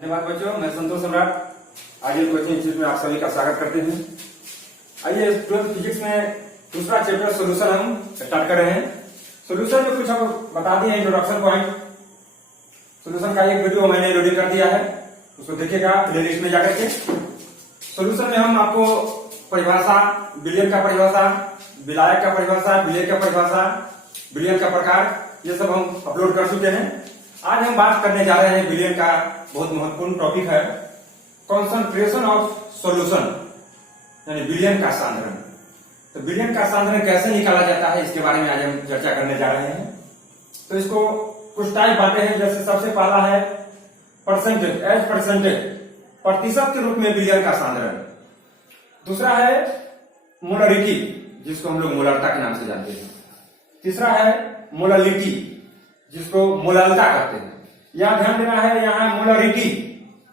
धन्यवाद बच्चों, मैं संतोष सम्राट आईडियल कोचिंग इंस्टीट्यूट में आप सभी का स्वागत करते हैं। आइए 12th फिजिक्स में दूसरा चैप्टर सोल्यूशन हम स्टार्ट कर रहे हैं। सोल्यूशन में कुछ हम बता दिए हैं इंट्रोडक्शन पॉइंट। सोल्यूशन का एक वीडियो मैंने लोडिंग कर दिया है, उसको देखिएगा प्लेलिस्ट में जाकर के। सोल्यूशन में हम आपको परिभाषा, बिलियन का परिभाषा, विलायक का परिभाषा, बिलियन का परिभाषा, बिलियन का प्रकार, ये सब हम अपलोड कर चुके हैं। आज हम बात करने जा रहे हैं बिलियन का बहुत महत्वपूर्ण टॉपिक है कंसंट्रेशन ऑफ सॉल्यूशन, यानी बिलियन का सांद्रण। तो बिलियन का सांद्रण कैसे निकाला जाता है इसके बारे में आज हम चर्चा करने जा रहे हैं। तो इसको कुछ टाइप बातें हैं, जैसे सबसे पहला है परसेंटेज, एज परसेंटेज, प्रतिशत के रूप में बिलियन का सांद्रण। दूसरा है मोलरिटी, जिसको हम लोग मोलरता के नाम से जानते हैं। तीसरा है मोललिटी, जिसको मोललता कहते हैं। यहां ध्यान देना है, यहाँ मोलरिटी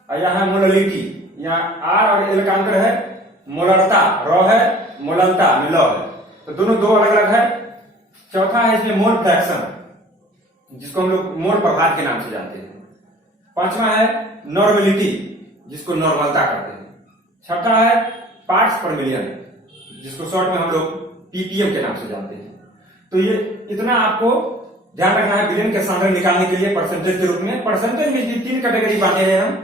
और यहाँ मोललिटी, यहाँ आर और एल का अंतर है। मोलरता रॉ है, मोललता में लॉ है, तो दोनों दो अलग अलग है। चौथा है इसमें मोल फ्रैक्शन, जिसको हम लोग मोल प्रभाव के नाम से जानते हैं। पांचवा है नॉर्मेलिटी, जिसको नॉर्मलता कहते हैं। छठा है पार्ट्स पर मिलियन, जिसको शॉर्ट में हम लोग पीपीएम के नाम से जानते हैं। तो ये इतना आपको ध्यान रखना है बिलियन के सांद्रण निकालने के लिए परसेंटेज के रूप में। परसेंटेज में तीन कैटेगरी बांटे हैं हम।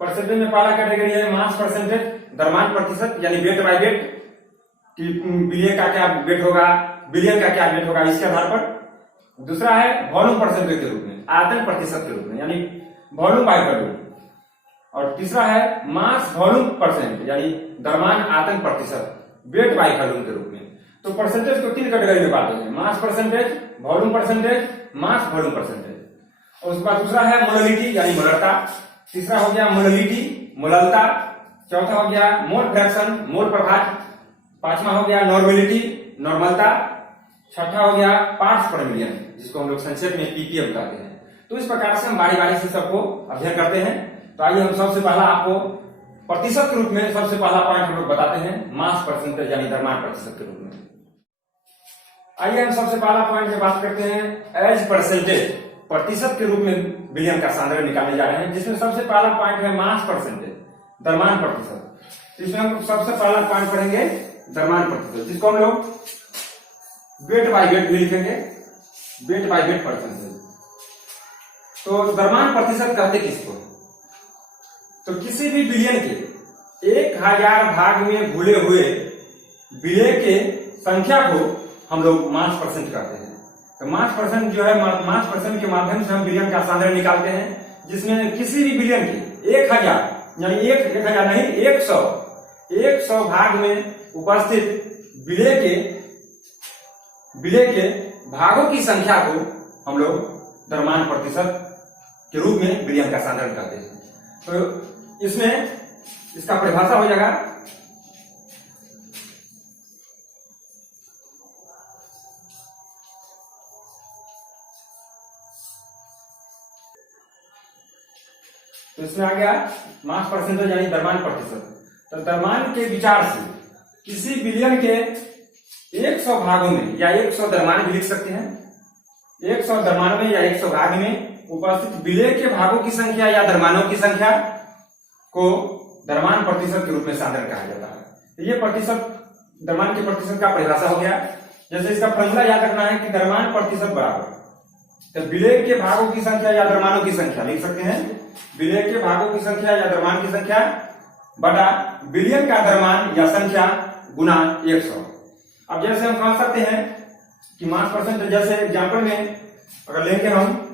परसेंटेज में पहला कैटेगरी है मास परसेंटेज, द्रव्यमान प्रतिशत, यानी वेट बाय वेट, कि बिलियन का क्या वेट होगा, बिलियन का क्या वेट होगा, इसके आधार पर। दूसरा है वॉल्यूम परसेंटेज के रूप में, आयतन प्रतिशत के रूप में, यानी वॉल्यूम बाय वॉल्यूम। और तीसरा है मास वॉल्यूम परसेंट, यानी द्रव्यमान आयतन प्रतिशत, वेट बाय वॉल्यूम के रूप में। तो परसेंटेज को तीन कैटेगरी में बांटे हैं, mass percentage, volume percentage, mass volume percentage. और उसके बाद दूसरा है मोललिटी, यानी मोलरता। तीसरा हो गया मोललिटी, मोललता। चौथा हो गया मोल फ्रैक्शन, मोल प्रभाव। पांचवा हो गया नॉर्मेलिटी, नॉर्मलता। छठा हो गया पार्ट्स पर मिलियन, जिसको हम लोग संक्षेप में पीपीएम कहते हैं। तो इस प्रकार से हम बारी बारी से सबको अध्ययन करते हैं। तो आइए हम सबसे पहला आपको प्रतिशत के रूप में सबसे पहला पॉइंट हम लोग बताते हैं, मास परसेंटेज, यानी द्रव्यमान प्रतिशत के रूप में। आइए हम सबसे पहला पॉइंट में बात करते हैं एज परसेंटेज, प्रतिशत के रूप में बिलियन का सांद्रण निकालने जा रहे हैं, जिसमें सबसे पहला पॉइंट है मास परसेंटेज, द्रव्यमान प्रतिशत। इसमें हम सबसे पहला पॉइंट पढ़ेंगे द्रव्यमान प्रतिशत, जिसको हम लोग वेट बाय वेट भी लिखेंगे, वेट बाय वेट परसेंटेज। तो द्रव्यमान प्रतिशत कहते किसको? तो किसी भी बिलियन के 1000 भाग में भूले हुए बिलियन के संख्या को हम लोग मास परसेंट कहते हैं। तो मास परसेंट जो है, मास परसेंट के माध्यम से हम बिलियन का सांद्रण निकालते हैं, जिसमें किसी भी बिलियन के 1000, यानी 1000 नहीं, 100 भाग में उपस्थित बिलियन के भागों की संख्या को हम लोग द्रव्यमान प्रतिशत के रूप में बिलियन का सांद्रण करते हैं। तो इसमें इसका परिभाषा हो जाएगा तो इसमें आ गया मास परसेंटेज, यानी द्रव्यमान प्रतिशत। तो द्रव्यमान के विचार से किसी बिलियन के 100 भागों में, या 100 द्रव्यमान भी लिख सकते हैं, 100 द्रव्यमान में या 100 भाग में उपस्थित बिलियन के भागों की संख्या या द्रव्यमानों की संख्या को द्रव्यमान प्रतिशत के रूप में सांद्रण कहा जाता है। तो ये प्रतिशत, द्रव्यमान के प्रतिशत का परिभाषा हो गया। जैसे इसका फॉर्मूला याद रखना है कि द्रव्यमान प्रतिशत बराबर, तो बिलियन के भागों की संख्या या द्रव्यमानों की संख्या लिख सकते हैं, बिलियन के भागों की संख्या या द्रव्यमान की संख्या बटा बिलियन का द्रव्यमान या संख्या गुना 100। अब जैसे हम कह सकते हैं कि मास परसेंटेज, जैसे एग्जाम्पल में अगर लेंगे, हम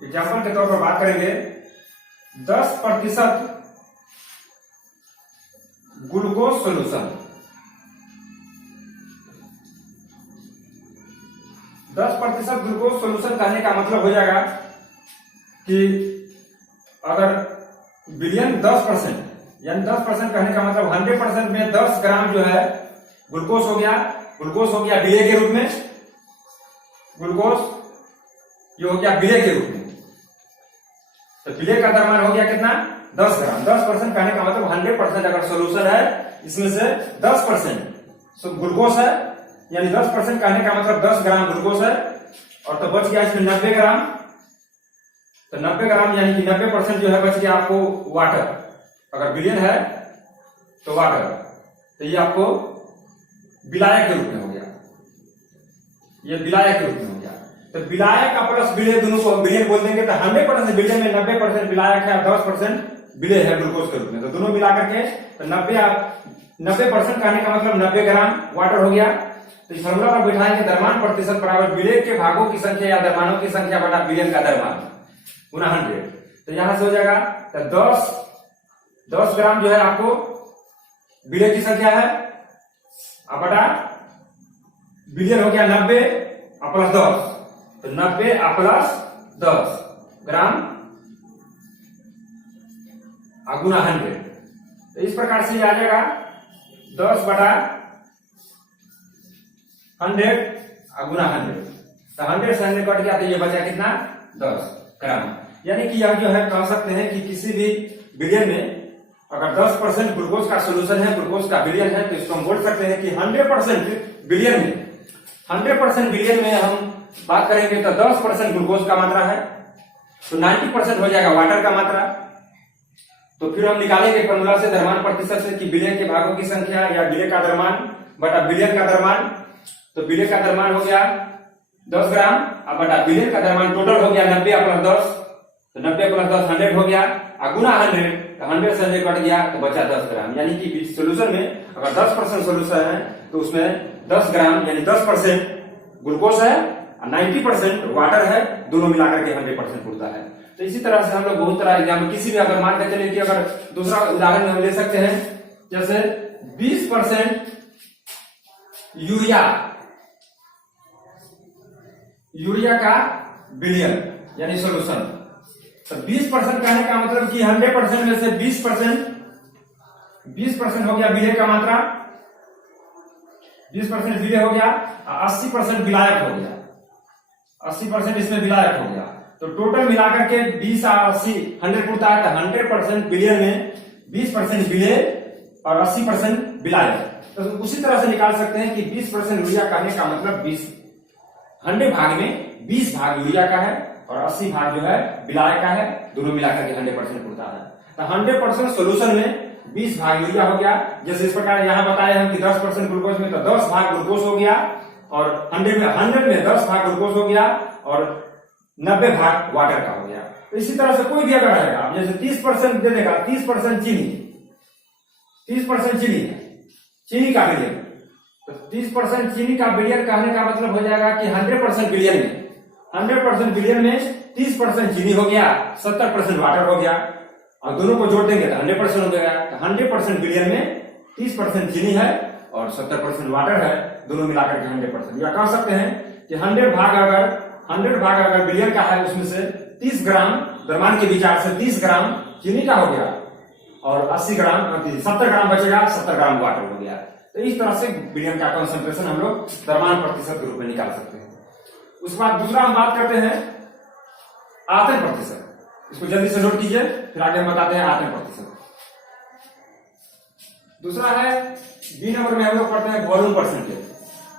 एग्जाम्पल के तौर पर बात करेंगे, 10% ग्लूकोज सोल्यूशन, 10% ग्लूकोज सोल्यूशन कहने का मतलब हो जाएगा कि अगर बिलियन 10%, यानी 10% कहने का मतलब 100% में 10 ग्राम जो है ग्लूकोज हो गया, बिलियन के रूप में, ग्लूकोज ये हो गया बिलियन के रूप में। तो बिलियन का द्रव्यमान हो गया कितना? 10 ग्राम। 10% कहने का मतलब 100% अगर सोल्यूशन है, इसमें से 10% ग्लूकोज है, यानी 10% कहने का मतलब 10 ग्राम ग्लूकोज है, और तो बच गया इसमें 90 ग्राम तो 90 ग्राम यानी कि 90% जो है बच गया आपको वाटर। अगर बिलियन है तो वाटर, तो ये आपको विलायक के रूप में हो गया, ये विलायक के रूप में हो गया। तो विलायक का प्लस विलेय दोनों को विलेय बोल देंगे। तो 100% विलेय में 90% विलायक है और 10% विलेय है ग्लूकोज के रूप में। तो दोनों मिलाकर के तो 90% कहने का मतलब 90 ग्राम वाटर हो गया। तो इस फॉर्मूला पर बिठाएंगे द्रव्यमान प्रतिशत बराबर विलेय के भागों की संख्या या द्रव्यमानों की संख्या बटा विलेय का द्रव्यमान गुना 100। तो यहां से हो जाएगा तो 10 ग्राम जो है आपको विलेय की संख्या है और बटा विलेय हो गया 90 और प्लस 10। तो 90 और प्लस 10 ग्राम और गुना 100। तो इस प्रकार से आ जाएगा 10 बटा 100 और गुना 100। तो 100 से 100 कट गया तो ये बचा कितना 10 ग्राम। यानी कि यह जो है कह सकते हैं कि किसी भी विलियन में अगर 10% ग्लूकोज का सोल्यूशन है, ग्लूकोज का विलियन है, तो इसको हम बोल सकते हैं कि 100% विलियन में 100% विलियन में हम बात करेंगे तो 10% ग्लूकोज का मात्रा है, तो 90% हो जाएगा वाटर का मात्रा। तो फिर हम निकालेंगे फॉर्मूला से द्रव्यमान प्रतिशत से कि विलेय के भागों की संख्या या विलेय का द्रव्यमान बटा विलियन का द्रव्यमान। तो विलेय का द्रव्यमान हो गया 10 ग्राम और बटा विलेय का द्रव्यमान टोटल हो गया 90 प्लस 10। तो 90 प्लस 10 100 हो गया और गुना 100। तो 100 से 100 कट गया तो बचा 10 ग्राम। यानी कि सोल्यूशन में अगर 10% सोल्यूशन है तो उसमें 10 ग्राम यानी 10% ग्लूकोज है और 90% वाटर है, दोनों मिलाकर के 100% उड़ता है। तो इसी तरह से हम लोग बहुत तरह एग्जाम किसी भी अगर मान के चले कि अगर दूसरा उदाहरण हम ले सकते हैं जैसे 20% यूरिया का विलियन यानी सोल्यूशन। तो 20% कहने का मतलब कि 100% में से 20% हो गया विलेय का मात्रा, 20% विलेय हो गया, 80% विलायक हो गया, 80% इसमें विलायक हो गया। तो टोटल मिलाकर के 20 और 80 100 होता है। तो 100% विलियन में 20% विलेय और 80% विलायक। तो उसी तरह से निकाल सकते हैं कि 20% यूरिया कहने का मतलब 100 भाग में 20 भाग यूरिया का है और 80 भाग जो है विलायक का है, दोनों मिलाकर के 100% होता है। तो 100% सोल्यूशन में 20 भाग यूरिया हो गया। जैसे इस प्रकार यहां बताया हम कि 10% ग्लूकोज में तो 10 भाग ग्लूकोज हो गया और 100 में 10 भाग ग्लूकोज हो गया और 90 भाग वाटर का हो गया। तो इसी तरह से कोई भी अगर रहेगा, आप जैसे 30% दे देगा, 30% चीनी, 30% चीनी का विलियन। तो 30% चीनी का विलियन कहने का मतलब हो जाएगा कि 100% विलियन में 100% विलियन में 30% चीनी हो गया, 70% वाटर हो गया और दोनों को जोड़ देंगे तो 100% हो गया। तो 100% विलियन में 30% चीनी है और 70% वाटर है, दोनों मिलाकर के 100%। या कह सकते हैं कि 100 भाग अगर विलियन का है उसमें से 30 ग्राम द्रव्यमान के विचार से 30 ग्राम चीनी का हो गया और 70 ग्राम बचेगा, 70 ग्राम वाटर हो गया। तो इस तरह से विलियन का कॉन्सेंट्रेशन हम लोग द्रव्यमान प्रतिशत के रूप में निकाल सकते हैं। उसके बाद दूसरा हम बात करते हैं आयतन प्रतिशत। इसको जल्दी से नोट कीजिए, फिर आगे हम बताते हैं आयतन प्रतिशत। दूसरा है बी नंबर में हम लोग पढ़ते हैं वॉल्यूम परसेंटेज।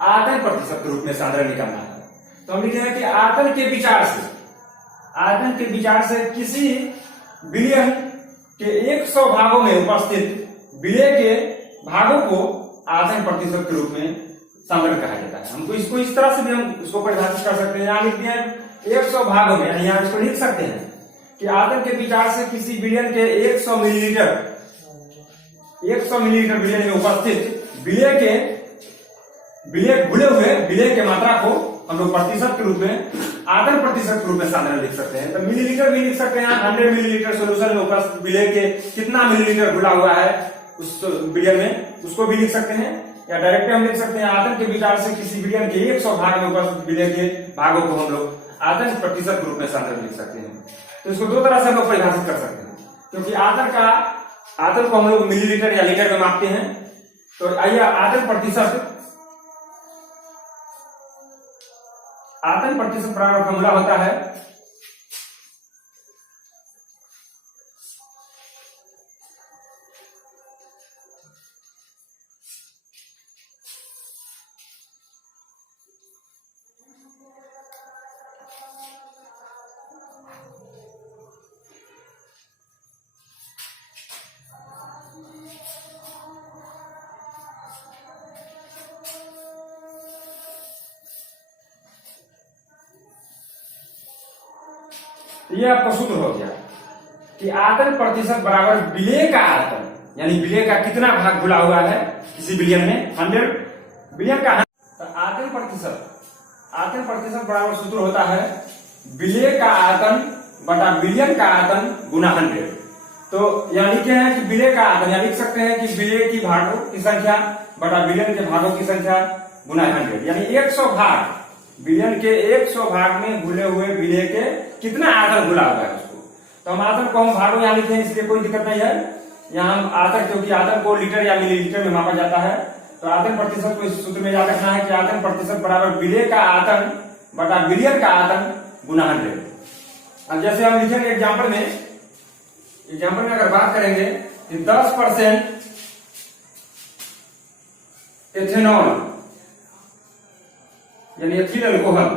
आयतन प्रतिशत के रूप में सांद्रण निकालना है। तो हम लिखे हैं कि आयतन के विचार से किसी विलियन के 100 भागों में उपस्थित विलेय के भागों को आयतन प्रतिशत के रूप में सांद्रण कहा जाता है। हमको इसको इस तरह से भी हम इसको परिभाषित कर सकते हैं। यहाँ लिख दिया 100 भागों में, यानी यहाँ इसको लिख सकते हैं कि आयतन के विचार से किसी विलियन के 100 मिलीलीटर विलियन में उपस्थित घुले हुए विलेय के मात्रा को हम लोग प्रतिशत के रूप में आयतन प्रतिशत के रूप में सांद्रण लिख सकते हैं। तो मिलीलीटर भी लिख सकते हैं। 100 मिलीलीटर सोल्यूशन में उपस्थित विलेय के कितना मिलीलीटर घुला हुआ है उस विलियन में, उसको भी लिख सकते हैं। या डायरेक्ट हम लिख सकते हैं आयतन के विचार से किसी विलियन के 100 भाग में उपस्थित विलेय के भागों को हम लोग आयतन प्रतिशत के रूप में सांद्रण लिख सकते हैं। तो इसको दो तरह से हम लोग परिभाषित कर सकते हैं, क्योंकि आयतन को हम लोग मिलीलीटर या लीटर में मापते हैं। तो आइए आयतन प्रतिशत बराबर फॉर्मूला होता है तो ये आपका सूत्र हो गया कि आयतन प्रतिशत बराबर विलय का आयतन, यानी विलय का कितना भाग घुला हुआ है किसी बिलियन में, 100 बिलियन का। तो आयतन प्रतिशत बराबर सूत्र होता है विलय का आयतन बटा बिलियन का आयतन गुना 100। तो यहाँ लिखे हैं कि विलय का आयतन, या लिख सकते हैं कि विलय की भागों की संख्या बटा बिलियन के भागों की संख्या गुना 100, यानी 100 भाग, बिलियन के 100 भाग में घुले हुए विलय के कितना आयतन घुला हुआ है उसको। तो हम आयतन को हम भागों यहाँ लिखे हैं, इसलिए कोई दिक्कत नहीं है। यहाँ हम आयतन, क्योंकि आयतन को लीटर या मिलीलीटर में मापा जाता है, तो आयतन प्रतिशत को इस सूत्र में याद रखना है कि आयतन प्रतिशत बराबर विलय का आयतन बटा बिलियन का आयतन गुना 100। अब जैसे हम लिखेंगे एग्जाम्पल में अगर बात करेंगे कि 10% एथेनॉल यानी एथिल अल्कोहल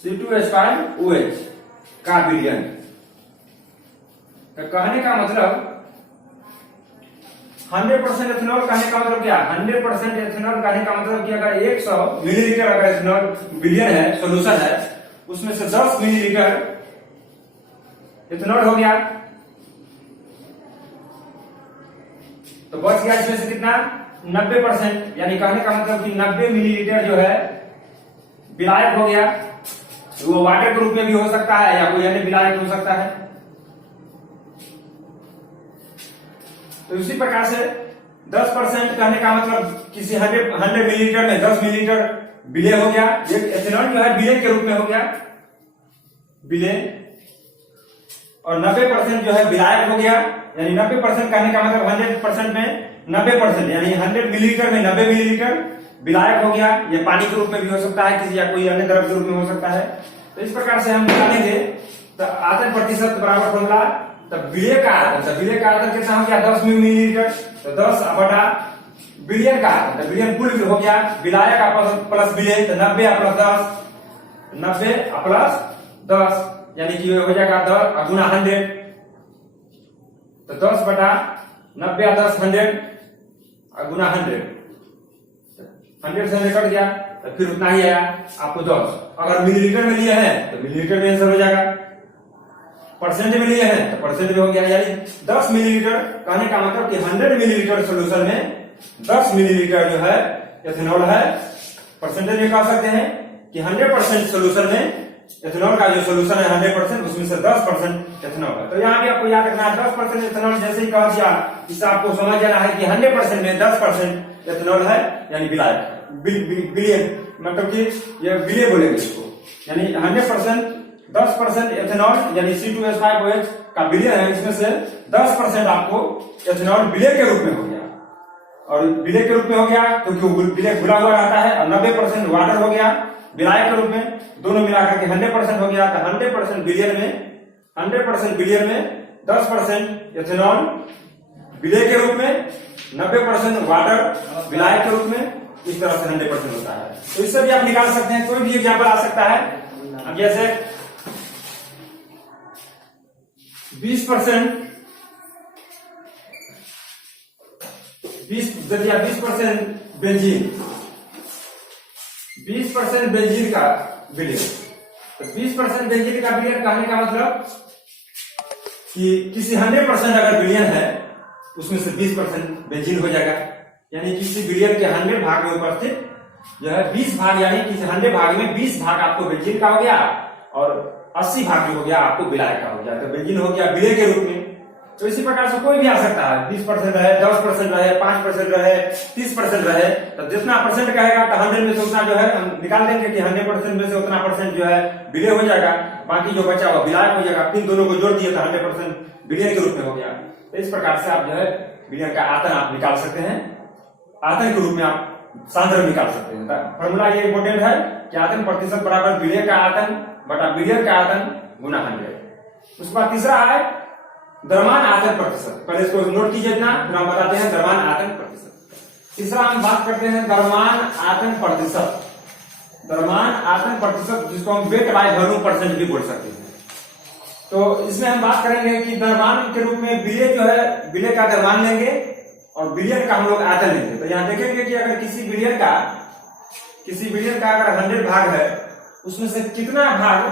C2H5OH का बिलियन। तो कहने का मतलब 100% एथेनॉल कहने का मतलब क्या, 100% एथेनॉल कहने का मतलब कि अगर 100 मिलीलीटर अगर एथेनॉल बिलियन है, सोल्यूशन है, उसमें से 10 मिलीलीटर एथेनॉल हो गया, तो बच गया इसमें से कितना, 90%। यानी कहने का मतलब कि 90 मिलीलीटर जो है विलायक हो गया। वो वाटर के रूप में भी हो सकता है या कोई अन्य विलायक हो सकता है। तो इसी प्रकार से 10% कहने का मतलब किसी 100 मिलीलीटर में 10 मिलीलीटर विलय हो गया, एक एथेनॉल जो है विलय के रूप में हो गया विलय, और 90% जो है विलायक हो गया। यानी 90% कहने का मतलब 100% में 90%, यानी 100 मिलीलीटर में 90 मिलीलीटर विलायक हो गया। ये पानी के रूप में भी हो सकता है किसी, या कोई अन्य द्रव के रूप में हो सकता है। तो इस प्रकार से हम निकालेंगे। तो आयतन प्रतिशत बराबर फॉर्मूला, तो विलय का आयतन, तो विलय का आयतन कितना हो गया, 10 मिलीलीटर, तो 10 बटा बिलियन का आयतन, तो बिलियन कुल हो गया, विलायक प्लस विलय, तो 90 प्लस 10, 90 प्लस 10, यानी कि हो जाएगा 10 गुना 100। तो 10 बटा 90 10 100 गुना 100, 100 से 100 कट गया, तो फिर उतना ही आया आपको 10। अगर मिलीलीटर में लिए हैं तो मिलीलीटर में आंसर हो जाएगा, परसेंट में लिए हैं तो परसेंट में हो गया। यानी 10 मिलीलीटर कहने का मतलब कि 100 मिलीलीटर सोल्यूशन में 10 मिलीलीटर जो है एथेनॉल है। परसेंटेज में कह सकते हैं कि 100% सोल्यूशन में एथेनॉल का जो सोल्यूशन है 100%, उसमें से 10% एथेनॉल है। तो यहाँ भी आपको याद रखना है 10% एथेनॉल, जैसे ही कह दिया इससे आपको समझ जाना है कि 100% में 10% एथेनॉल है, यानी विलायक बिलियन, मतलब कि ये विलय बोलेंगे इसको। यानी 100% 10% एथेनॉल यानी C2H5OH का विलय है, इसमें से 10% आपको एथेनॉल विलय के रूप में हो गया। और विलय के रूप में हो गया क्योंकि विलय घुला हुआ रहता है, और 90% वाटर हो गया विलायक के रूप में, दोनों मिलाकर के 100% हो गया। तो 100% बिलियन में 10% एथेनॉल विलय के रूप में, 90% वाटर विलायक के रूप में, इस तरह से 100% होता है। तो इससे भी आप निकाल सकते हैं, कोई भी एग्जाम्पल आ सकता है। अब जैसे 20% 20% बेंजीन का विलय। तो 20% बेंजीन का विलय कहने का मतलब कि किसी 100% अगर विलयन है उसमें से 20% बेंजीन हो जाएगा। यानी किसी विलयन के 100 भाग में उपस्थित जो है 20 भाग, यानी किसी 100 भाग में 20 भाग आपको बेंजीन का हो गया, और 80 भाग जो हो गया आपको विलायक का हो गया। तो बेंजीन हो गया विलय के रूप में। तो इसी प्रकार से कोई भी आ सकता है, 20% रहे, 10% रहे, 5% रहे, 30% रहे। तो जितना परसेंट कहेगा तो 100 में से उतना जो है हम निकाल देंगे कि 100% में से उतना परसेंट जो है विलय हो जाएगा, बाकी जो बचा हुआ विलायक हो जाएगा। फिर दोनों को जोड़ दिए तो 100% विलय के रूप में हो गया। तो इस प्रकार से आप जो है विलय का आयतन आप निकाल सकते हैं, आयतन के रूप में आप सांद्र निकाल सकते हैं। फॉर्मूला ये इंपोर्टेंट है कि आयतन प्रतिशत बराबर विलय का आयतन बटा बिलियन का आयतन गुना 100। उसके बाद तीसरा है द्रव्यमान आयतन प्रतिशत। पहले इसको नोट कीजिए इतना, फिर हम बताते हैं द्रव्यमान आयतन प्रतिशत। तीसरा हम बात करते हैं द्रव्यमान आयतन प्रतिशत। द्रव्यमान आयतन प्रतिशत जिसको हम वेट बाय वॉल्यूम परसेंट भी बोल सकते हैं। तो इसमें हम बात करेंगे कि द्रव्यमान के रूप में विलय जो है, विलय का द्रव्यमान लेंगे और बिलियन का हम लोग आयतन लेंगे। तो यहाँ देखेंगे कि अगर किसी बिलियन का अगर 100 भाग है उसमें से कितना भाग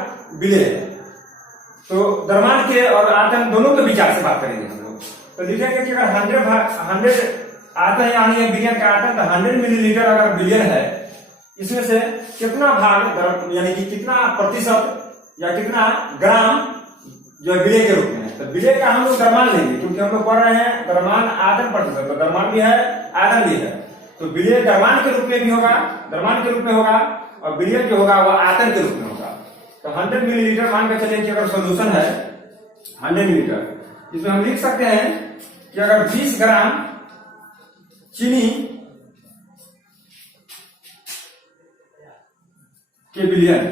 विलय है। तो द्रव्यमान के और आयतन दोनों के विचार से बात करेंगे हम लोग। तो लिखेंगे कि अगर 100 आयतन यानी बिलियन का आयतन, तो 100 मिलीलीटर अगर बिलियन है, इसमें से कितना भाग यानी कि कितना प्रतिशत या कितना ग्राम जो है विलेय के रूप में है। तो विलेय का हम लोग द्रव्यमान लेंगे, क्योंकि हम लोग पढ़ रहे हैं द्रव्यमान आयतन प्रतिशत, तो द्रव्यमान भी है आयतन भी है। तो विलेय द्रव्यमान के रूप में भी होगा, द्रव्यमान के रूप में होगा, और विलेय जो होगा वह आयतन के रूप में होगा। तो 100 मिलीलीटर मान के चलिए कि अगर सोल्यूशन है 100 मिलीलीटर, इसमें हम लिख सकते हैं कि अगर 20 ग्राम चीनी के बिलियन,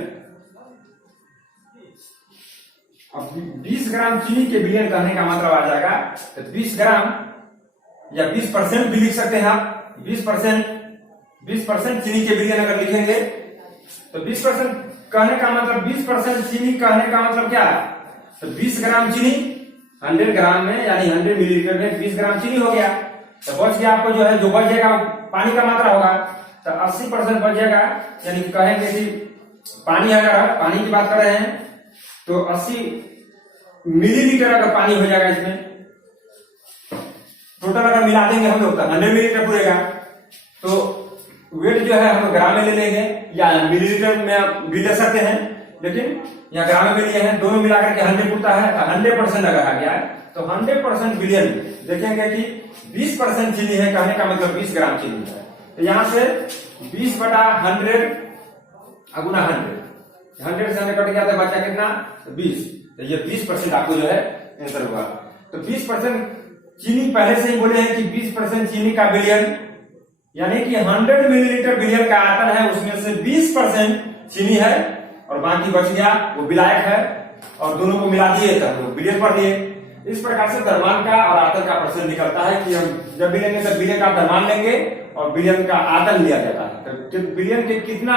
अब 20 ग्राम चीनी के बिलियन कहने का मतलब आ जाएगा तो 20 ग्राम या 20% भी लिख सकते हैं आप। 20% चीनी के बिलियन अगर लिखेंगे तो 20% कहने का मतलब 20% चीनी कहने का मतलब क्या है? तो 20 ग्राम चीनी 100 ग्राम में यानी 100 मिलीलीटर में 20 ग्राम चीनी हो गया। तो बच गया आपको जो है, जो बच जाएगा पानी का मात्रा होगा, तो 80% बच जाएगा। यानी कि कहेंगे कि पानी, अगर पानी की बात कर रहे हैं तो 80 मिलीलीटर अगर पानी हो जाएगा इसमें, टोटल अगर मिला देंगे हम लोग तो 100 मिलीलीटर पूरेगा। तो वेट जो है हम ग्राम में ले लेंगे या मिलीलीटर में भी ले सकते हैं, लेकिन यहाँ ग्राम में लिए हैं, दोनों मिलाकर के 100 पूछता है। 100% अगर आ गया तो 100% बिलियन देखेंगे कि 20% चीनी है, कहने का मतलब 20 ग्राम चीनी है। तो यहाँ से 20/100 अगुना 100 से 100 कट गया तो बचा कितना? 20। तो ये 20% आपको जो है आंसर हुआ। तो 20% चीनी पहले से ही बोले हैं कि 20% चीनी का बिलियन, यानी कि 100 मिलीलीटर बिलियन का आयतन है, उसमें से 20% चीनी है और बाकी बच गया वो विलायक है, और दोनों को मिला दिए तब लोग बिलियन पढ़ दिए। इस प्रकार से द्रव्यमान का और आयतन का प्रश्न निकलता है कि हम जब भी लेंगे तब बिलियन का द्रव्यमान लेंगे और बिलियन का आयतन लिया जाता है। तो बिलियन के कितना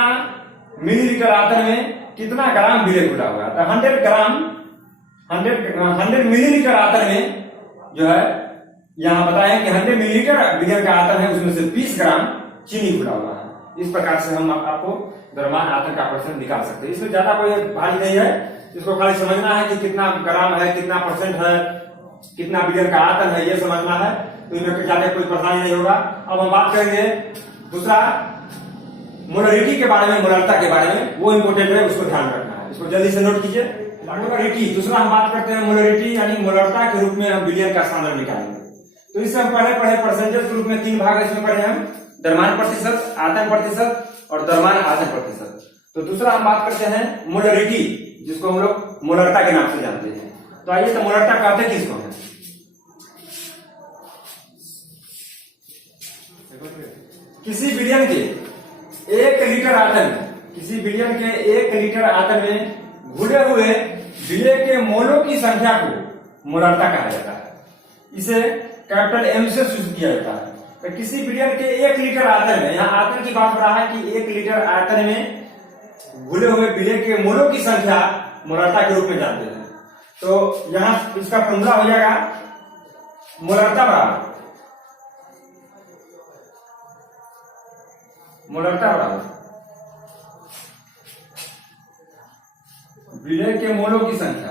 मिलीलीटर आयतन में कितना ग्राम बिलियन जुड़ा हुआ है? तो 100 मिलीलीटर आयतन में जो है, यहाँ बताया कि 100 मिलीलीटर बिलियन का आयतन है, उसमें से 20 ग्राम चीनी जुड़ा हुआ है। इस प्रकार से हम आपको द्रव्यमान आयतन का प्रश्न निकाल सकते हैं। इसमें ज्यादा कोई भारी नहीं है, इसको खाली समझना है कि कितना ग्राम है, कितना परसेंट है, कितना बिलियन का आयतन है, ये समझना है। तो इसमें ज्यादा कोई परेशानी नहीं होगा। अब हम बात करेंगे दूसरा मोलरिटी के बारे में, मोलरता के बारे में, वो इंपोर्टेंट है, उसको ध्यान रखना है। इसको जल्दी से नोट कीजिए। मोलरिटी, दूसरा हम बात करते हैं मोलरिटी, यानी मोलरता के रूप में हम बिलियन का स्टैंडर्ड निकालेंगे। तो इससे हम पढ़े परसेंटेज के रूप में 3 भाग इसमें पढ़े हम, द्रव्यमान प्रतिशत, आयतन प्रतिशत और द्रव्यमान आयतन प्रतिशत। तो दूसरा हम बात करते हैं मोलरिटी, जिसको हम लोग मोलरता के नाम से जानते हैं। तो आइए, तो मोलरता कहते किसको है? किसी बिलियन के 1 लीटर आयतन में, किसी बिलियन के 1 लीटर आयतन में घुले हुए विलेय के मोलों की संख्या को मोलरता कहा जाता है। इसे कैपिटल एम से सूचित किया जाता है। तो किसी बिलियन के 1 लीटर आयतन में, यहाँ आयतन की बात हो रहा है कि 1 लीटर आयतन में घुले हुए विलेय के मोलों की संख्या मोलरता के रूप में जानते हैं। तो यहाँ इसका फॉर्मूला हो जाएगा मोलरता बराबर विलेय के मोलों की संख्या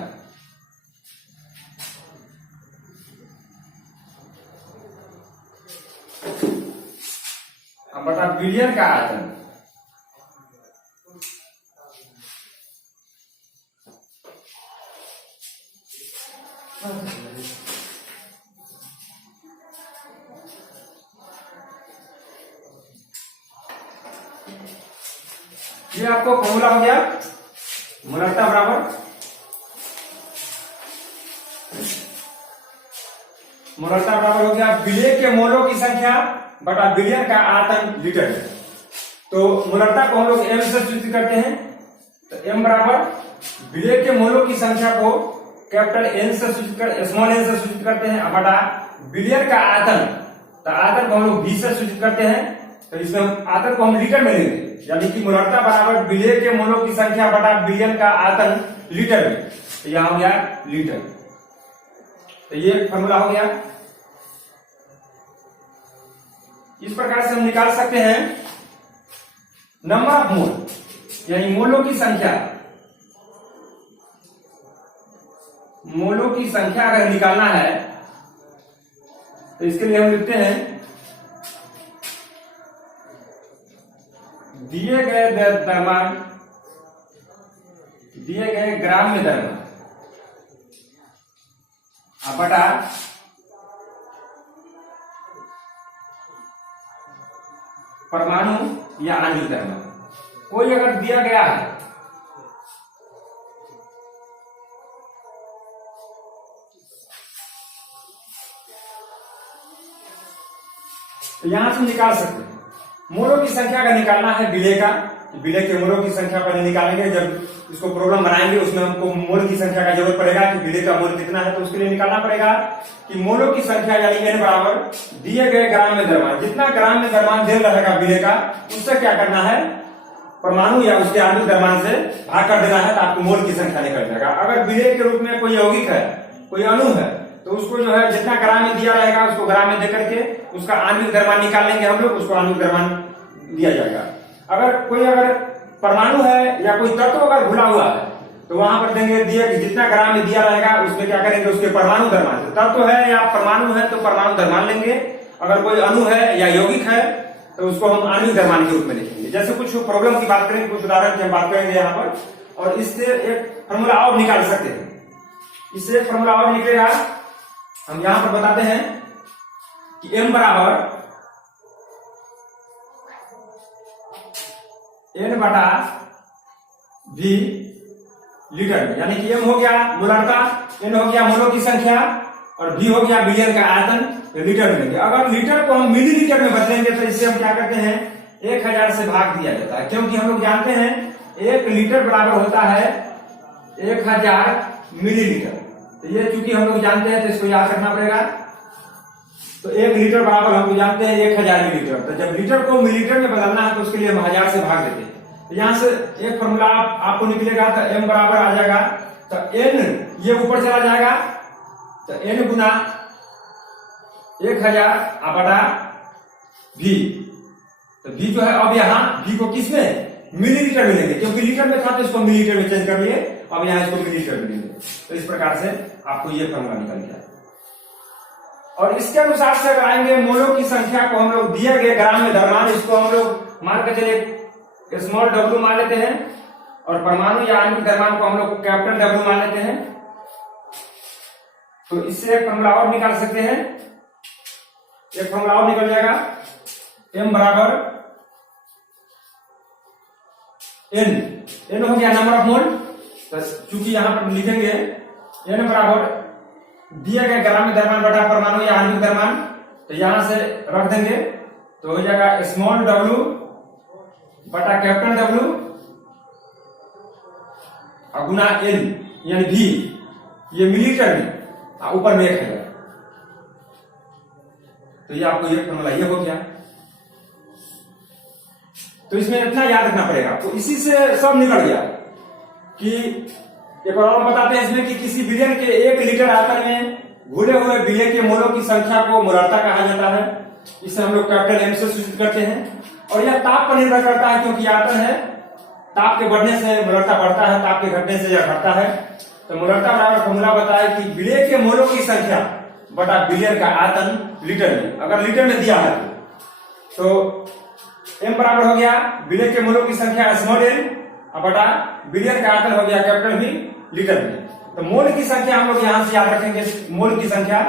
अब बता बिलियन का आयतन। ये आपको फॉर्मूला हो गया मोलरता बराबर हो गया विलेय के मोलों की संख्या बटा बिलियन का आयतन लीटर में। तो मोलरता को हम लोग एम से सूचित करते हैं। तो एम बराबर विलेय के मोलों की संख्या को कैपिटल एन से सूचित कर, स्मॉल एन से सूचित करते हैं, बटा बिलियन का आयतन, तो आयतन को हम लोग बी से सूचित करते हैं। तो इसमें आयतन को हम लीटर में लेंगे, यानी कि मोलरता बराबर विलेय के मोलों की संख्या बटा बिलियन का आयतन लीटर में। तो यहां हो गया लीटर। तो ये फॉर्मूला हो गया। इस प्रकार से हम निकाल सकते हैं नंबर ऑफ मोल, यानी मोलों की संख्या मोलों की संख्या अगर निकालना है तो इसके लिए हम लिखते हैं दिए गए द्रव्यमान, दिए गए ग्राम में द्रव्यमान बटा परमाणु या आणविक द्रव्यमान। कोई अगर दिया गया है तो यहां से निकाल सकते हैं। मोलों की संख्या का निकालना है विलेय का, विलेय के मोलों की संख्या पहले निकालेंगे। जब इसको प्रॉब्लम बनाएंगे उसमें हमको मोल की संख्या का जरूरत पड़ेगा कि विलेय का मोल कितना है, तो उसके लिए निकालना पड़ेगा कि मोलों की संख्या यानी n बराबर दिए गए ग्राम में द्रव्यमान, जितना ग्राम में द्रव्यमान दे रहेगा विलेय का, उससे क्या करना है, परमाणु या उसके आणविक द्रव्यमान से भाग कर देना है, तो आपको मोल की संख्या निकल जाएगा। अगर विलेय के रूप में कोई यौगिक है, कोई अणु है, तो उसको जो है जितना ग्राम में दिया रहेगा उसको ग्राम में देकर के उसका आणविक द्रव्यमान निकाल लेंगे हम लोग, उसको आणविक द्रव्यमान दिया जाएगा। अगर परमाणु है या कोई तत्व अगर घुला हुआ है तो वहां पर देंगे दिए जितना ग्राम में दिया रहेगा उसमें क्या करेंगे, उसके परमाणु द्रव्यमान से। तत्व है या परमाणु है तो परमाणु द्रव्यमान लेंगे, अगर कोई अणु है या यौगिक है तो उसको हम आणविक द्रव्यमान के रूप में लिखेंगे। जैसे कुछ प्रॉब्लम की बात करेंगे, कुछ उदाहरण की हम बात करेंगे यहाँ पर, और इससे एक फॉर्मूला और निकाल सकते हैं। इससे एक फॉर्मूला और निकलेगा, हम यहां पर बताते हैं कि m बराबर n बटा v लीटर में, यानी कि m हो गया मोलारता, n हो गया मोलों की संख्या और v हो गया बिलियन का आयतन, लीटर में लेंगे। अगर लीटर को हम मिलीलीटर में बदलेंगे तो इससे हम क्या करते हैं, 1000 से भाग दिया जाता है, क्योंकि हम लोग जानते हैं 1 लीटर बराबर होता है 1000 मिलीलीटर। तो ये चूंकि हम लोग जानते हैं तो इसको याद रखना पड़ेगा। तो 1 लीटर बराबर हम लोग जानते हैं 1000 मिलीलीटर। तो जब लीटर को मिलीलीटर में बदलना है तो उसके लिए हम 1000 से भाग देते हैं। तो यहां से एक फॉर्मूला आपको निकलेगा, तो m बराबर आ जाएगा, तो n ये ऊपर चला जाएगा, तो n गुना 1000 बटा v। तो v जो है अब यहाँ v को किसमें, मिलीलीटर में लेंगे, क्योंकि लीटर में था तो इसको मिलीलीटर में चेंज कर लिए, अब यहाँ इसको मिलीलीटर में लेंगे। तो इस प्रकार से आपको ये फॉर्मूला निकल गया। और इसके अनुसार से अगर आएंगे मोलों की संख्या को हम लोग दिए गए ग्राम में द्रव्यमान, इसको हम लोग मान के चले स्मॉल w मान लेते हैं, और परमाणु या आणविक द्रव्यमान को हम लोग कैपिटल W मान लेते हैं। तो इससे एक फॉर्मूला और निकाल सकते हैं, एक फॉर्मूला और निकल जाएगा, m बराबर n हो गया नंबर ऑफ मोल। तो चूंकि यहां पर लिखेंगे n बराबर दिया गया ग्राम में द्रव्यमान बटा परमाणु या आणविक द्रव्यमान, तो यहां से रख देंगे तो हो जाएगा स्मॉल w बटा कैपिटल W और गुना n यानी v, ये मिलीलीटर में, ऊपर में 1000। तो ये आपको ये फॉर्मूला ये हो गया। तो इसमें इतना याद रखना पड़ेगा। तो इसी से सब निकल गया कि एक और बताते हैं इसमें कि किसी विलयन के 1 लीटर आयतन में घुले हुए विलय के मोलों की संख्या को मोलारता कहा जाता है। इसे हम लोग कैपिटल M से सूचित करते हैं, और यह ताप पर निर्भर करता है, क्योंकि आयतन है, ताप के बढ़ने से मोलारता बढ़ता है, ताप के घटने से यह घटता है। तो मोलारता बराबर फॉर्मूला बताया कि विलय के मोलों की संख्या बटा बिलियन का आयतन लीटर में। अगर लीटर में दिया है तो m बराबर हो गया विलय के मोलों की संख्या स्मॉल n बटा बिलियन का आयतन हो गया कैपिटल V लीटर में। तो मोल की संख्या हम लोग यहां से याद रखेंगे, मोल की संख्या,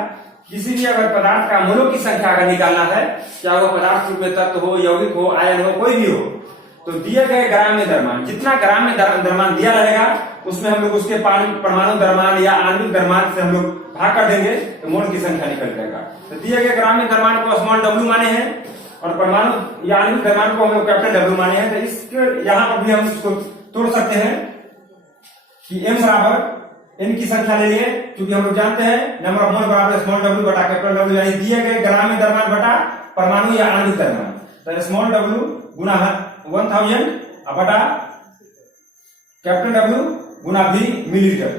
किसी भी अगर पदार्थ का मोलों की संख्या अगर निकालना है, चाहे वो पदार्थ रूप में तत्व हो, यौगिक हो, आयन हो, कोई भी हो, तो दिए गए ग्राम में द्रव्यमान, जितना ग्राम में द्रव्यमान दिया रहेगा उसमें हम लोग उसके परमाणु द्रव्यमान या आणविक द्रव्यमान से हम लोग भाग कर देंगे तो मोल की संख्या निकल जाएगा। तो दिए गए ग्राम में द्रव्यमान को स्मॉल w माने हैं और परमाणु या आणविक द्रव्यमान को हम लोग कैपिटल W माने हैं। तो इसके यहाँ पर भी हम इसको तोड़ सकते हैं कि m बराबर n की संख्या ले लिए, क्योंकि हम लोग जानते हैं नंबर ऑफ मोल बराबर स्मॉल w बटा कैपिटल W, यानी दिए गए ग्राम में द्रव्यमान बटा परमाणु या आणविक द्रव्यमान। तो स्मॉल w गुना 1000 बटा कैपिटल W गुना v मिलीलीटर।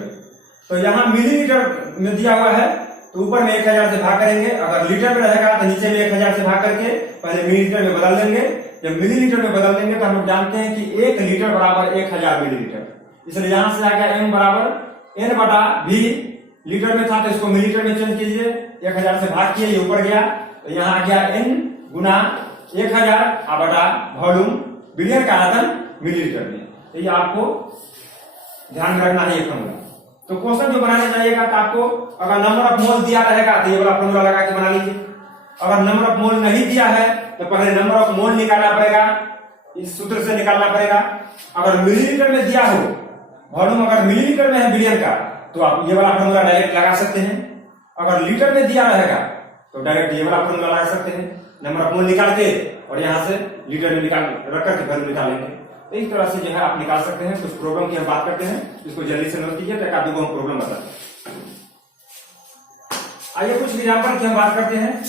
तो यहाँ मिलीलीटर में दिया हुआ है तो ऊपर में 1000 से भाग करेंगे, अगर लीटर में रहेगा तो नीचे में 1000 से भाग करके पहले मिलीलीटर में बदल देंगे। जब मिलीलीटर में बदल देंगे तो हम लोग जानते हैं कि 1 लीटर बराबर 1000 मिलीलीटर, इसलिए यहां से आ गया m बराबर n बटा v लीटर में था तो इसको मिलीलीटर में चेंज कीजिए, 1000 से भाग किए, ये ऊपर गया तो यहाँ आ गया n गुना 1000 बटा वॉल्यूम, बिलियन का आयतन मिलीलीटर में। तो ये आपको ध्यान में रखना है ये फॉर्मूला। तो क्वेश्चन जो बनाने जाइएगा तो आपको अगर नंबर ऑफ मोल दिया रहेगा तो ये वाला फॉर्मूला लगा के बना लीजिए। अगर नंबर ऑफ मोल नहीं दिया है तो पहले नंबर ऑफ मोल निकालना पड़ेगा, इस सूत्र से निकालना पड़ेगा। अगर मिलीलीटर में दिया हो वॉल्यूम, अगर मिलीलीटर में है बिलियन का, तो आप ये वाला फॉर्मूला डायरेक्ट लगा सकते हैं। अगर लीटर में दिया रहेगा तो डायरेक्ट ये वाला फॉर्मूला लगा सकते हैं, नंबर ऑफ मोल निकाल के और यहाँ से लीटर में निकाल रख करके वैल्यू निकालेंगे। तो इस तरह से जो है आप निकाल सकते हैं। कुछ प्रॉब्लम की हम बात करते हैं, इसको जल्दी से नोट कीजिए ताकि आप लोगों को प्रॉब्लम बता। आइए कुछ एग्जाम्पल की हम बात करते हैं।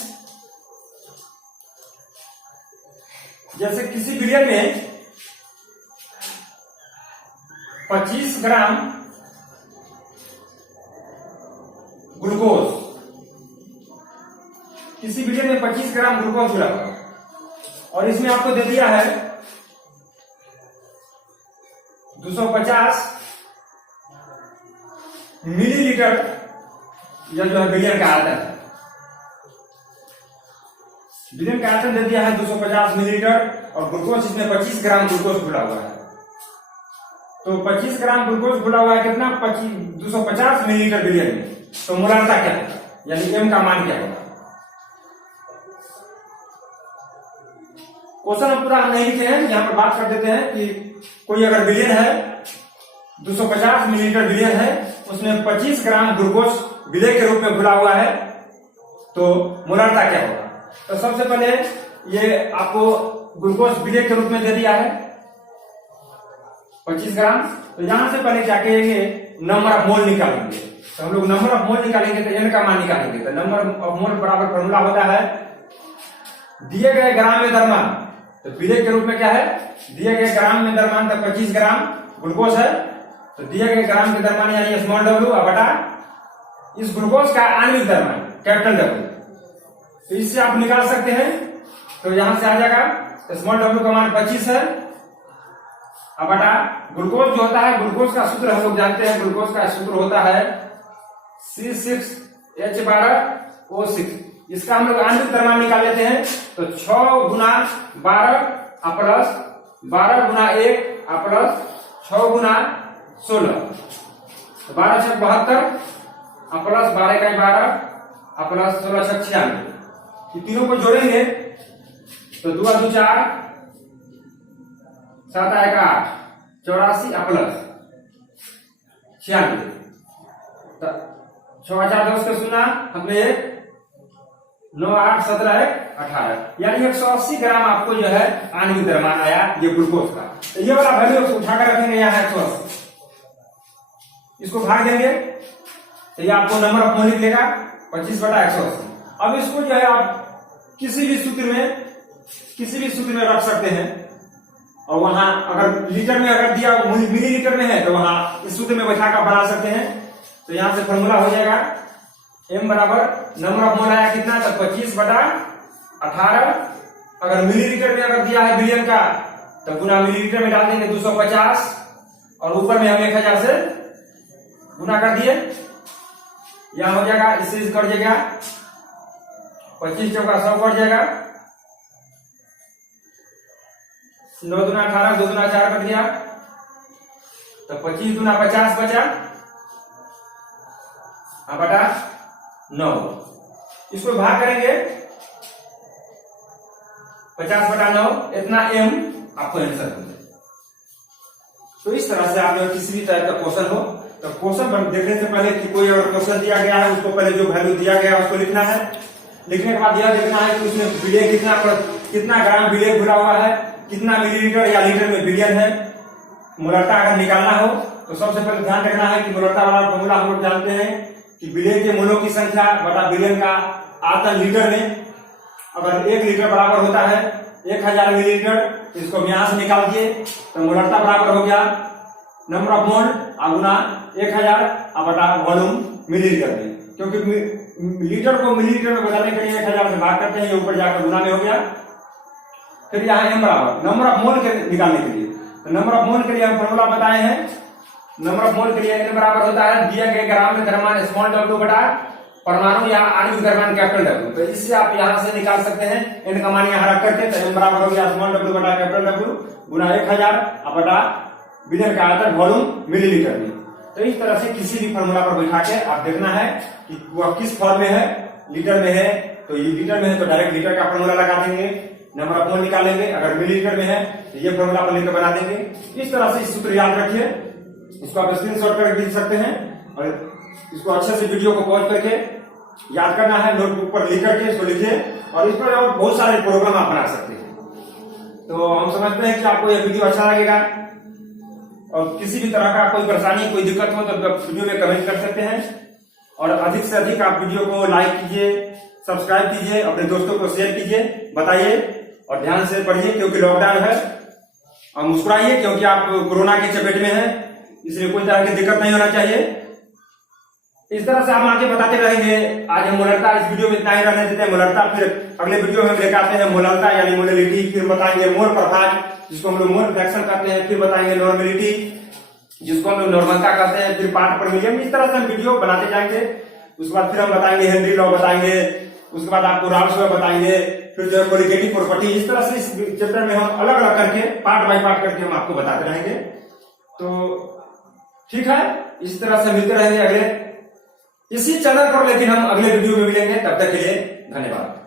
जैसे किसी बिलियन में 25 ग्राम ग्लूकोज, किसी बिलियन में 25 ग्राम ग्लूकोज मिला और इसमें आपको दे दिया है 250 मिलीलीटर, यह जो है बिलियन का आयतन है। बिलियन का आयतन दे दिया है 250 मिलीलीटर और ग्लूकोज इसमें 25 ग्राम ग्लूकोज घुला हुआ है। तो 25 ग्राम ग्लूकोज घुला हुआ है कितना, 250 मिलीलीटर बिलियन में। तो मोलारिटी क्या होगा, यानी एम का मान क्या होगा। क्वेश्चन हम पूरा नहीं लिखे हैं, यहाँ पर बात कर देते हैं कि कोई अगर बिलियन है, 250 मिलीलीटर बिलियन है, उसमें 25 ग्राम ग्लूकोज विलेय के रूप में घुला हुआ है, तो मोलारिटी क्या होगा। तो सबसे पहले ये आपको ग्लूकोज विलेय के रूप में दे दिया है 25 ग्राम। तो यहां से पहले क्या करेंगे, नंबर ऑफ मोल निकालेंगे। तो हम लोग नंबर ऑफ मोल निकालेंगे तो एन का मान निकालेंगे। तो नंबर ऑफ मोल बराबर फॉर्मूला होता है दिए गए ग्राम में द्रव्यमान, तो विलेय के रूप में क्या है, दिए गए ग्राम में द्रव्यमान, तो 25 ग्राम ग्लूकोज है, तो दिए गए ग्राम के द्रव्यमान यानी स्मॉल डब्ल्यू बटा इस ग्लूकोज का आणविक द्रव्यमान कैपिटल डब्ल्यू। तो इससे आप निकाल सकते हैं। तो यहां से आ जाएगा स्मॉल डब्ल्यू का मान 25 है बटा ग्लूकोज जो होता है, ग्लूकोज का सूत्र हम लोग जानते हैं, ग्लूकोज का सूत्र होता है C6H12O6। इसका हम लोग आणविक द्रव्यमान निकाल लेते हैं। तो 6 गुना 12 प्लस 12 गुना 1 प्लस 6 गुना 16, 12 छक 72 प्लस 12 का 12 प्लस 16 छक 96। ये तीनों को जोड़ेंगे तो 2 2 4 7 1 8 84 प्लस 96, 6 4 10 का 0 हमने 9 8 17 18, यानी 180 ग्राम आपको जो है आणविक द्रव्यमान आया ये ग्लूकोज का। तो ये वाला वैल्यू उठाकर रखेंगे यहाँ 180, इसको भाग देंगे तो ये आपको नंबर ऑफ मोल निकलेगा 25 बटा 180। अब इसको जो है आप किसी भी सूत्र में रख सकते हैं और वहां अगर लीटर में अगर दिया मिलीलीटर में है तो वहां इस सूत्र में बैठा कर बना सकते हैं। तो यहां से फॉर्मूला हो जाएगा m बराबर नंबर ऑफ मोल आया कितना, तो 25 बटा 18। अगर मिलीलीटर में अगर दिया है बिलियन का तो गुना मिलीलीटर में डाल देंगे 250 और ऊपर में हम 1000 से गुना कर दिए, यहां हो जाएगा, इससे कट जाएगा 25 चौका 100 कट जाएगा, 9 दूना 18 2 दूना 4 कट गया, तो 25 दूना 50 बचा बटा 9। इसको भाग करेंगे 50 बटा 9, इतना m आपको आंसर हो जाए। तो इस तरह से आप लोग किसी भी टाइप का क्वेश्चन हो तो क्वेश्चन देखने से पहले कि कोई अगर क्वेश्चन दिया गया है उसको पहले जो वैल्यू दिया गया है उसको लिखना है। लिखने के बाद यह देखना है कि उसमें विलेय कितना ग्राम विलेय घुला हुआ है, कितना मिलीलीटर या लीटर में बिलियन है। मोलारिटी अगर निकालना हो तो सबसे पहले ध्यान रखना है कि मोलारिटी वाला फॉर्मूला हम लोग जानते हैं कि विलेय के मोलों की संख्या बटा बिलियन का आयतन लीटर में। अगर 1 लीटर बराबर होता है 1000 मिलीलीटर, इसको यहां से निकाल दिए तो मोलारिटी बराबर हो गया नंबर ऑफ मोल गुना 1000 बटा वॉल्यूम मिलीलीटर में, क्योंकि लीटर को मिलीलीटर में बदलने के लिए 1000 से भाग करते हैं, ये ऊपर जाकर गुना में हो गया। फिर यहाँ m बराबर नंबर ऑफ मोल के निकालने के लिए, तो नंबर ऑफ मोल के लिए हम फॉर्मूला बताए हैं नंबर ऑफ मोल के लिए n बराबर होता है दिए गए ग्राम में द्रव्यमान स्मॉल w बटा परमाणु या आणविक द्रव्यमान कैपिटल W। तो इससे आप यहां से निकाल सकते हैं n का मान यहां रख करके, तो n बराबर हो गया स्मॉल w बटा कैपिटल W गुना 1000 बटा विलयन का आयतन वॉल्यूम मिलीलीटर में। तो इस तरह से किसी भी फॉर्मूला पर बैठा के आप देखना है कि वह किस फॉर्म में है, लीटर में है तो ये लीटर में है तो डायरेक्ट लीटर का फॉर्मूला लगा देंगे, नंबर ऑफ मोल निकालेंगे, अगर मिलीलीटर में है तो ये फॉर्मूला पर लेकर बना देंगे। इस तरह से सूत्र याद रखिए, इसको आप स्क्रीनशॉट करके लिख सकते हैं और इसको अच्छे से वीडियो को पॉज करके याद करना है, नोटबुक पर लिख करके इसको लिखिए और इस पर और बहुत सारे प्रोग्राम आप बना सकते हैं। तो हम समझते हैं कि आपको यह वीडियो अच्छा लगेगा और किसी भी तरह का कोई परेशानी कोई दिक्कत हो तो वीडियो में कमेंट कर सकते हैं और अधिक से अधिक आप वीडियो को लाइक कीजिए, सब्सक्राइब कीजिए, अपने दोस्तों को शेयर कीजिए, बताइए और ध्यान से पढ़िए क्योंकि लॉकडाउन है। और मुस्कुराइए क्योंकि आप कोरोना के चपेट में हैं, इसलिए कोई तरह की दिक्कत नहीं होना चाहिए। इस तरह से हम आगे बताते रहेंगे। आज हम मोलरता इस वीडियो में इतना ही रहने देते हैं मोलरता, फिर अगले वीडियो में लेकर आते हैं मोलरता यानी मोलिलिटी, फिर बताएंगे मोल प्रभाग जिसको हम लोग मोल फ्रैक्शन कहते हैं, फिर बताएंगे नॉर्मेलिटी जिसको हम लोग नॉर्मलता कहते हैं, फिर पार्ट पर मिलियन। इस तरह से हम वीडियो बनाते जाएंगे। उसके बाद फिर हम बताएंगे हेनरी लॉ बताएंगे, उसके बाद आपको राल्स लॉ बताएंगे, फिर जो है कोलिगेटिव प्रॉपर्टी। इस तरह से इस चैप्टर में हम अलग अलग करके पार्ट बाय पार्ट करके हम आपको बताते रहेंगे। तो ठीक है, इस तरह से मिलते रहेंगे अगले इसी चैनल पर, लेकिन हम अगले वीडियो में मिलेंगे। तब तक के लिए धन्यवाद।